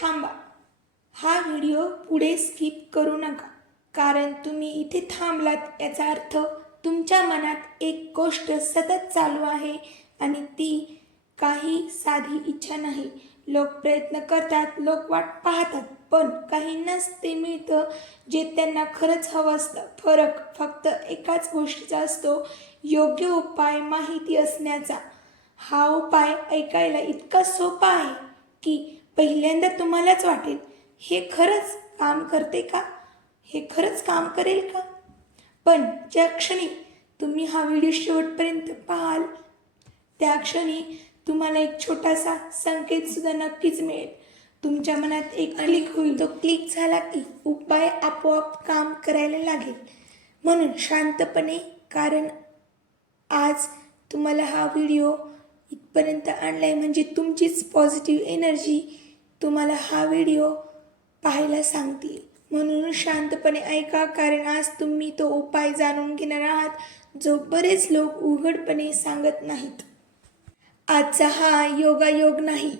थांबा. हा व्हिडिओ पुढे स्किप करू नका, कारण तुम्ही इथे थांबलात याचा अर्थ तुमच्या मनात एक गोष्ट सतत चालू आहे आणि ती काही साधी इच्छा नाही. लोक प्रयत्न करतात, लोक वाट पाहतात, पण काहींनाच ते मिळतं जे त्यांना खरंच हवं असतं. फरक फक्त एकाच गोष्टीचा असतो, योग्य उपाय माहिती असण्याचा. हा उपाय ऐकायला इतका सोपा आहे की पहिल्यांदा तुम्हालाच वाटेल, हे खरंच काम करते का? हे खरंच काम करेल का? पण ज्या क्षणी तुम्ही हा व्हिडिओ शेवटपर्यंत पाहाल, त्या क्षणी तुम्हाला एक छोटासा संकेतसुद्धा नक्कीच मिळेल. तुमच्या मनात एक क्लिक होईल. तो क्लिक झाला की उपाय आपोआप काम करायला लागेल. म्हणून शांतपणे, कारण आज तुम्हाला हा व्हिडिओ इथपर्यंत आणलाय म्हणजे तुमचीच पॉझिटिव्ह एनर्जी तुम्हाला हा व्हिडिओ पाहायला सांगतील. म्हणून शांतपणे ऐका, कारण आज तुम्ही तो उपाय जाणून घेणार आहात जो बरेच लोक उघडपणे सांगत नाहीत. आजचा हा योगायोग नाही.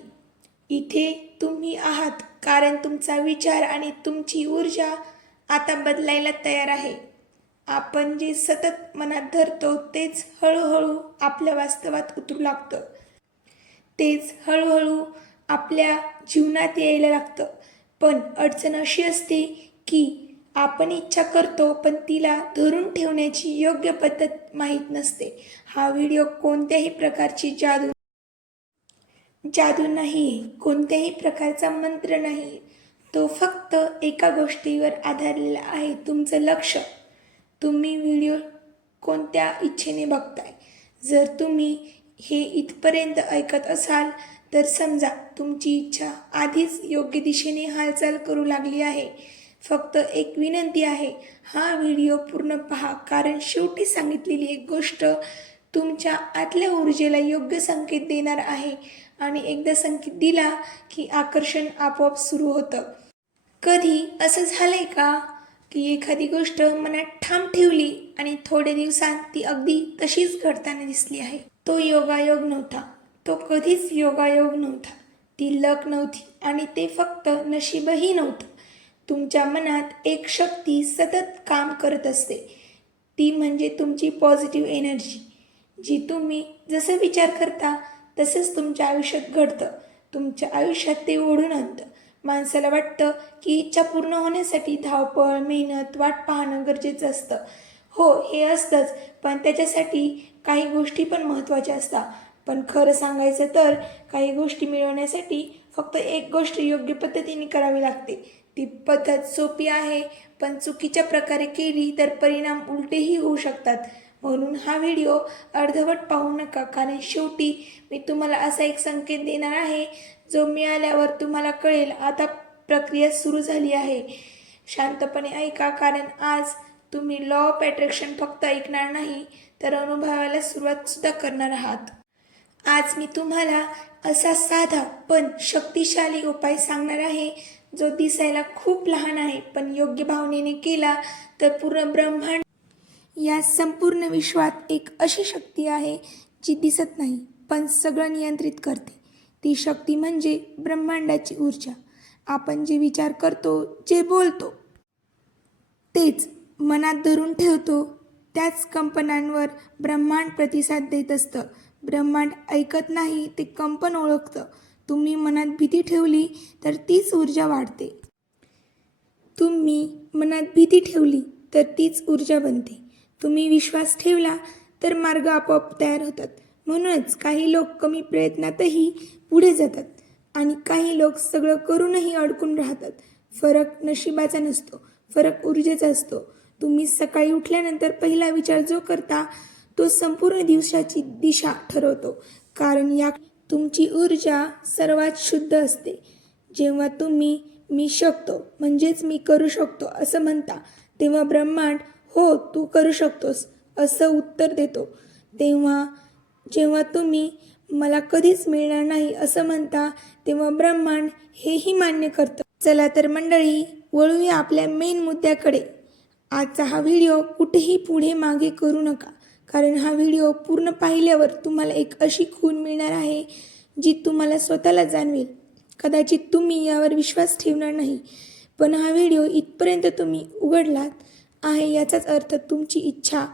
इथे तुम्ही आहात कारण तुमचा विचार आणि तुमची ऊर्जा आता बदलायला तयार आहे. आपण जे सतत मनात धरतो तेच हळूहळू आपल्या वास्तवात उतरू लागतं. तेच हळूहळू आपल्या जीवनात यायला लागतं. पण अडचण अशी असते की आपण इच्छा करतो पण तिला धरून ठेवण्याची योग्य पद्धत माहीत नसते. हा व्हिडिओ कोणत्याही प्रकारची जादू नाही, कोणत्याही प्रकारचा मंत्र नाही. तो फक्त एका गोष्टीवर आधारलेला आहे, तुमचं लक्ष. तुम्ही व्हिडिओ कोणत्या इच्छेने बघताय. जर तुम्ही हे इथपर्यंत ऐकत असाल तर समजा तुमची इच्छा आधीच योग्य दिशेने हालचाल करू लागली आहे. फक्त एक विनंती आहे, हा व्हिडिओ पूर्ण पहा, कारण शेवटी सांगितलेली एक गोष्ट तुमच्या आतल्या ऊर्जेला योग्य संकेत देणार आहे आणि एकदा संकेत दिला की आकर्षण आपोआप सुरू होतं. कधी असं झालंय का की एखादी गोष्ट मनात ठाम ठेवली आणि थोड्या दिवसांत ती अगदी तशीच घडताना दिसली आहे? तो योगायोग नव्हता, तो कधीच योगायोग नव्हता, ती लक नव्हती आणि ते फक्त नशीबही नव्हतं. तुमच्या मनात एक शक्ती सतत काम करत असते, ती म्हणजे तुमची पॉझिटिव्ह एनर्जी. जी तुम्ही जसं विचार करता तसंच तुमच्या आयुष्यात घडतं. तुमच्या आयुष्यात ते ओढून आणतं. माणसाला वाटतं की इच्छा पूर्ण होण्यासाठी धावपळ, मेहनत, वाट पाहणं गरजेचं असतं. हो, हे असतंच, पण त्याच्यासाठी काही गोष्टी पण महत्त्वाच्या असतात. पण खरं सांगायचं तर काही गोष्टी मिळवण्यासाठी फक्त एक गोष्ट योग्य पद्धतीने करावी लागते. ती पद्धत सोपी आहे, पण चुकीच्या प्रकारे केली तर परिणाम उलटेही होऊ शकतात. म्हणून हा व्हिडिओ अर्धवट पाहू नका, कारण शेवटी मी तुम्हाला असा एक संकेत देणार आहे जो मिळाल्यावर तुम्हाला कळेल आता प्रक्रिया सुरू झाली आहे. शांतपणे ऐका, कारण आज तुम्ही लॉ ऑफ अट्रॅक्शन फक्त ऐकणार नाही तर अनुभवायला सुरुवातसुद्धा करणार आहात. आज मी तुम्हाला असा साधा पण शक्तिशाली उपाय सांगणार आहे जो दिसायला खूप लहान आहे, पण योग्य भावनेने केला तर पूर्ण ब्रह्मांड, या संपूर्ण विश्वात एक अशी शक्ती आहे जी दिसत नाही पण सगळं नियंत्रित करते. ती शक्ती म्हणजे ब्रह्मांडाची ऊर्जा. आपण जे विचार करतो, जे बोलतो, तेच मनात धरून ठेवतो, त्याच कंपनांवर ब्रह्मांड प्रतिसाद देत असतं. ब्रह्मांड ऐकत नाही, ते कंपन ओळखतं. तुम्ही मनात भीती ठेवली तर तीच ऊर्जा वाढते. तुम्ही मनात भीती ठेवली तर तीच ऊर्जा बनते. तुम्ही विश्वास ठेवला तर मार्ग आपोआप तयार होतात. म्हणूनच काही लोक कमी प्रयत्नातही पुढे जातात आणि काही लोक सगळं करूनही अडकून राहतात. फरक नशिबाचा नसतो, फरक ऊर्जेचा असतो. तुम्ही सकाळी उठल्यानंतर पहिला विचार जो करता तो संपूर्ण दिवसाची दिशा ठरवतो, कारण या तुमची ऊर्जा सर्वात शुद्ध असते. जेव्हा तुम्ही मी शकतो म्हणजेच मी करू शकतो असं म्हणता, तेव्हा ब्रह्मांड हो तू करू शकतोस असं उत्तर देतो. जेव्हा तुम्ही मला कधीच मिळणार नाही असं म्हणता, तेव्हा ब्रह्मांड हेही मान्य करतं. चला तर मंडळी, वळूया आपल्या मेन मुद्द्याकडे. आजचा हा व्हिडिओ कुठेही पुढे मागे करू नका, कारण हा व्हिडिओ पूर्ण पाहिल्यावर तुम्हाला एक अशी खूण मिळणार आहे जी तुम्हाला स्वतःला जाणवेल. कदाचित तुम्ही यावर विश्वास ठेवणार नाही, पण हा व्हिडिओ इथपर्यंत तुम्ही उघडलात आहे याचाच अर्थ तुमची इच्छा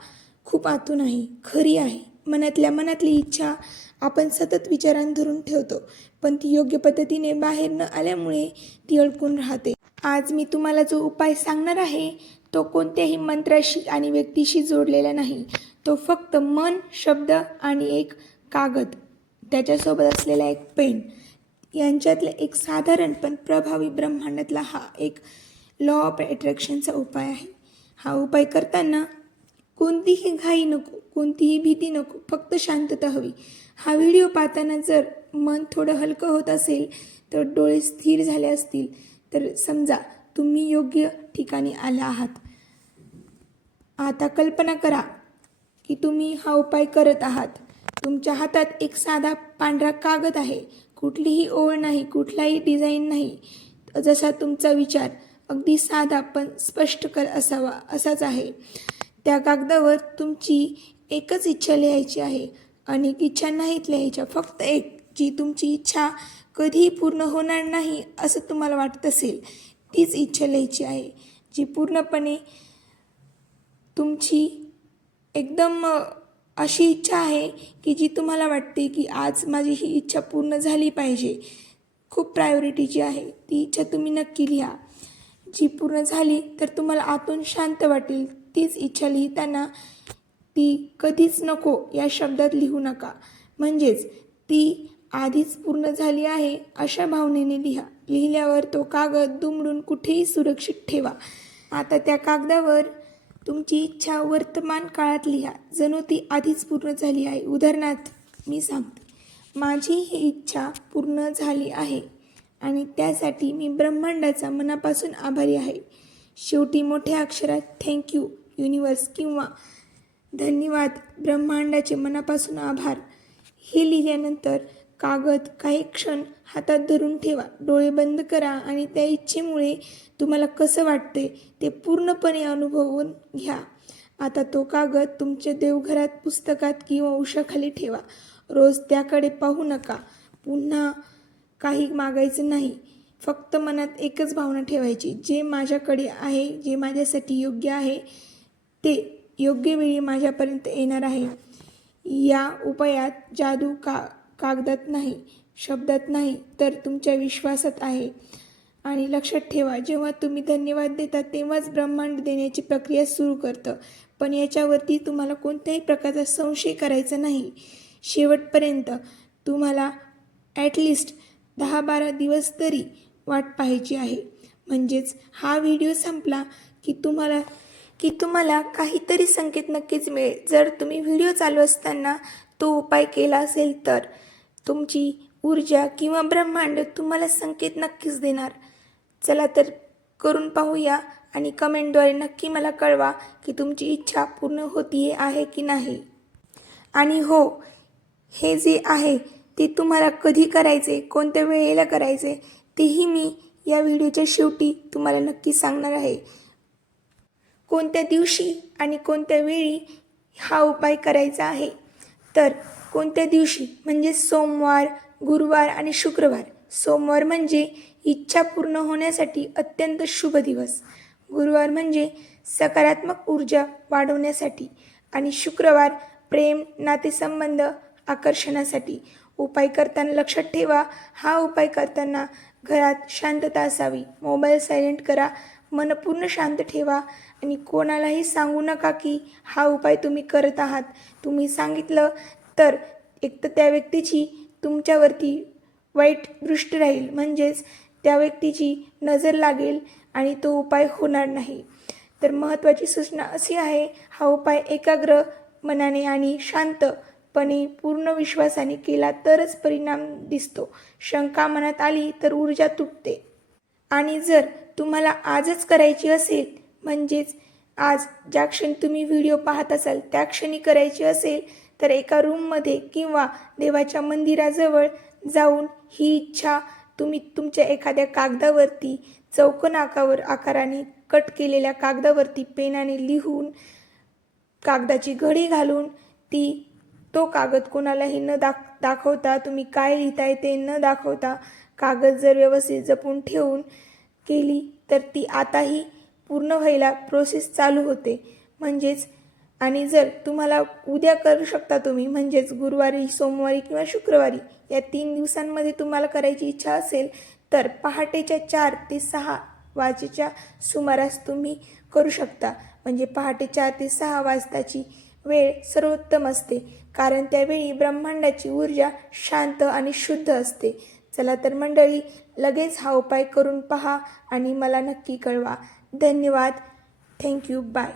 खूप आतून आहे, खरी आहे. मनातल्या मनातली इच्छा आपण सतत विचारांत धरून ठेवतो, पण ती योग्य पद्धतीने बाहेर न आल्यामुळे ती अडकून राहते. आज मी तुम्हाला जो उपाय सांगणार आहे तो कोणत्याही मंत्राशी आणि व्यक्तीशी जोडलेला नाही. तो फक्त मन, शब्द आणि एक कागद, त्याच्यासोबत असलेला एक पेन यांच्यातले एक साधारण पण प्रभावी ब्रह्मांडातला हा एक लॉ ऑफ अट्रॅक्शनचा उपाय आहे. हा उपाय करताना कोणतीही घाई नको, कोणतीही भीती नको, फक्त शांतता हवी. हा व्हिडिओ पाहताना जर मन थोडं हलकं होत असेल, तर डोळे स्थिर झाले असतील, तर समजा तुम्ही योग्य ठिकाणी आला आहात. आता कल्पना करा की तुम्ही हा उपाय करत आहात. तुमच्या हातात एक साधा पांढरा कागद आहे. कुठलीही ओळ नाही, कुठलाही डिझाईन नाही. जसा तुमचा विचार अगदी साधा पण स्पष्ट असावा असाच आहे. त्या कागदावर तुमची एकच इच्छा लिहायची आहे. अनेक इच्छा नाहीत लिहायच्या, फक्त एक. जी तुमची इच्छा कधीही पूर्ण होणार नाही असं तुम्हाला वाटत असेल, तीच इच्छा लिहायची आहे. जी पूर्णपणे तुमची एकदम अशी इच्छा आहे की जी तुम्हाला वाटते की आज माझी ही इच्छा पूर्ण झाली पाहिजे, खूप प्रायोरिटीची आहे. ती इच्छा तुम्ही नक्की लिहा. जी पूर्ण झाली तर तुम्हाला आतून शांत वाटेल. तीच इच्छा लिहिताना ती कधीच नको या शब्दात लिहू नका. म्हणजेच ती आधीच पूर्ण झाली आहे अशा भावनेने लिहा. लिहिल्यावर तो कागद दुमडून कुठेही सुरक्षित ठेवा. आता त्या कागदावर तुमची इच्छा वर्तमान काळात लिहा, जणू ती आधीच पूर्ण झाली आहे. उदाहरणार्थ मी सांगते, माझी ही इच्छा पूर्ण झाली आहे आणि त्यासाठी मी ब्रह्मांडाचा मनापासून आभारी आहे. शेवटी मोठ्या अक्षरात थँक्यू युनिवर्स किंवा धन्यवाद ब्रह्मांडाचे मनापासून आभार हे लिहिल्यानंतर कागद काही क्षण हातात धरून ठेवा. डोळे बंद करा आणि त्या इच्छेमुळे तुम्हाला कसं वाटते ते पूर्णपणे अनुभवून घ्या. आता तो कागद तुमच्या देवघरात, पुस्तकात किंवा उशाखाली ठेवा. रोज त्याकडे पाहू नका. पुन्हा काही मागायचं नाही. फक्त मनात एकच भावना ठेवायची, जे माझ्याकडे आहे, जे माझ्यासाठी योग्य आहे, ते योग्य वेळी माझ्यापर्यंत येणार आहे. या उपायात जादू कागदात नाही, शब्दात नाही, तर तुमच्या विश्वासात आहे. आणि लक्षात ठेवा, जेव्हा तुम्ही धन्यवाद देता तेव्हाच ब्रह्मांड देण्याची प्रक्रिया सुरू करतं. पण याच्यावरती तुम्हाला कोणत्याही प्रकारचा संशय करायचा नाही. शेवटपर्यंत तुम्हाला ॲटलिस्ट 10-12 दिवस तरी वाट पाहायची आहे. म्हणजेच हा व्हिडिओ संपला की तुम्हाला काहीतरी संकेत नक्कीच मिळेल. जर तुम्ही व्हिडिओ चालू असताना तो उपाय केला असेल तर तुमची ऊर्जा किंवा ब्रह्मांड तुम्हाला संकेत नक्कीच देणार. चला तर करून पाहूया आणि कमेंटद्वारे नक्की मला कळवा की तुमची इच्छा पूर्ण होतीये आहे की नाही. आणि हो, हे जे आहे ते तुम्हाला कधी करायचे, कोणत्या वेळेला करायचे, तेही मी या व्हिडिओच्या शेवटी तुम्हाला नक्की सांगणार आहे. कोणत्या दिवशी आणि कोणत्या वेळी हा उपाय करायचा आहे. तर कोणत्या दिवशी म्हणजे सोमवार, गुरुवार आणि शुक्रवार. सोमवार म्हणजे इच्छा पूर्ण होण्यासाठी अत्यंत शुभ दिवस. गुरुवार म्हणजे सकारात्मक ऊर्जा वाढवण्यासाठी आणि शुक्रवार प्रेम, नातेसंबंध, आकर्षणासाठी. उपाय करताना लक्षात ठेवा, हा उपाय करताना घरात शांतता असावी. मोबाईल सायलेंट करा, मन पूर्ण शांत ठेवा आणि कोणालाही सांगू नका की हा उपाय तुम्ही करत आहात. तुम्ही सांगितलं तर एक तर त्या व्यक्तीची तुमच्यावरती वाईट दृष्टी राहील, म्हणजेच त्या व्यक्तीची नजर लागेल आणि तो उपाय होणार नाही. तर महत्त्वाची सूचना अशी आहे, हा उपाय एकाग्र मनाने आणि शांतपणे पूर्ण विश्वासाने केला तरच परिणाम दिसतो. शंका मनात आली तर ऊर्जा तुटते. आणि जर तुम्हाला आजच करायची असेल, म्हणजेच आज ज्या क्षणी तुम्ही व्हिडिओ पाहत असाल त्या क्षणी करायची असेल, तर एका रूममध्ये किंवा देवाच्या मंदिराजवळ जाऊन ही इच्छा तुम्ही तुमच्या एखाद्या कागदावरती, चौकोन आकाराने कट केलेल्या कागदावरती पेनाने लिहून, कागदाची घडी घालून तो कागद कोणालाही न दाखवता, तुम्ही काय लिहिताय ते न दाखवता कागद जर व्यवस्थित जपून ठेवून केली तर ती आताही पूर्ण व्हायला प्रोसेस चालू होते. आणि जर तुम्हाला उद्या करू शकता तुम्ही, म्हणजेच गुरुवारी, सोमवारी किंवा शुक्रवारी या 3 दिवसांमध्ये तुम्हाला करायची इच्छा असेल तर पहाटेच्या 4 ते 6 वाजेच्या सुमारास तुम्ही करू शकता. म्हणजे पहाटे 4 ते 6 वाजताची वेळ सर्वोत्तम असते, कारण त्यावेळी ब्रह्मांडाची ऊर्जा शांत आणि शुद्ध असते. चला तर मंडळी, लगेच हा उपाय करून पहा आणि मला नक्की कळवा. धन्यवाद. थँक्यू. बाय.